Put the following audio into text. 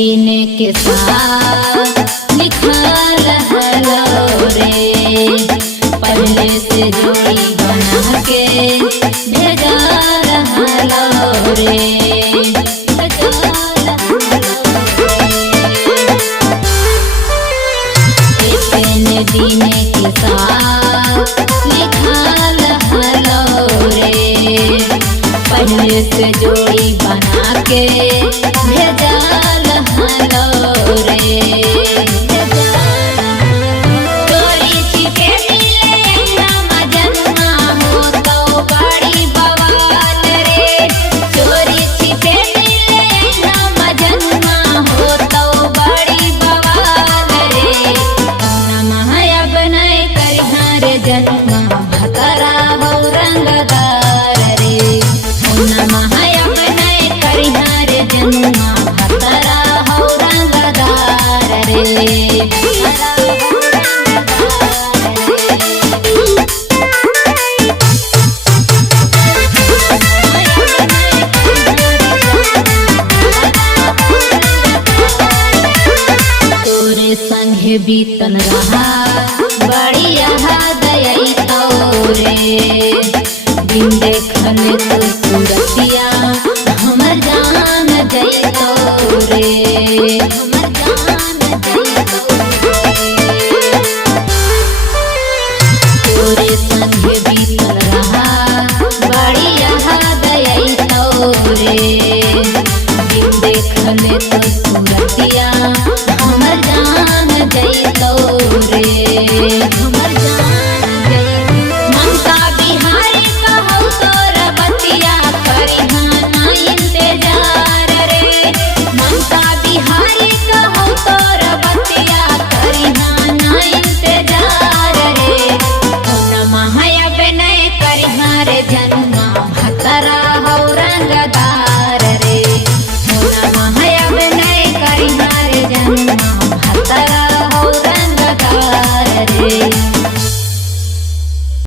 दिन के साथ लिखल हलो रे, पहले से जोड़ी बना के भेजल हलो रे। दिन के साथ लिखल हलो रे, पहले से जोड़ी बना के भेजल हलो रे। चोरी छिपे मिले हम जन्मा हो तो बड़ी बवाल रे, चोरी छिपे मिले हम जन्मा हो तो बड़ी बवाल रे। जन्मा भतरा हो रंगदार रे, नमः अपने करिहर जन्मा भतरा हो रंगदार रे। तोरे संगे बीतल रहा बड़ी याद आई तोरे, दिन देखल तो सूरतिया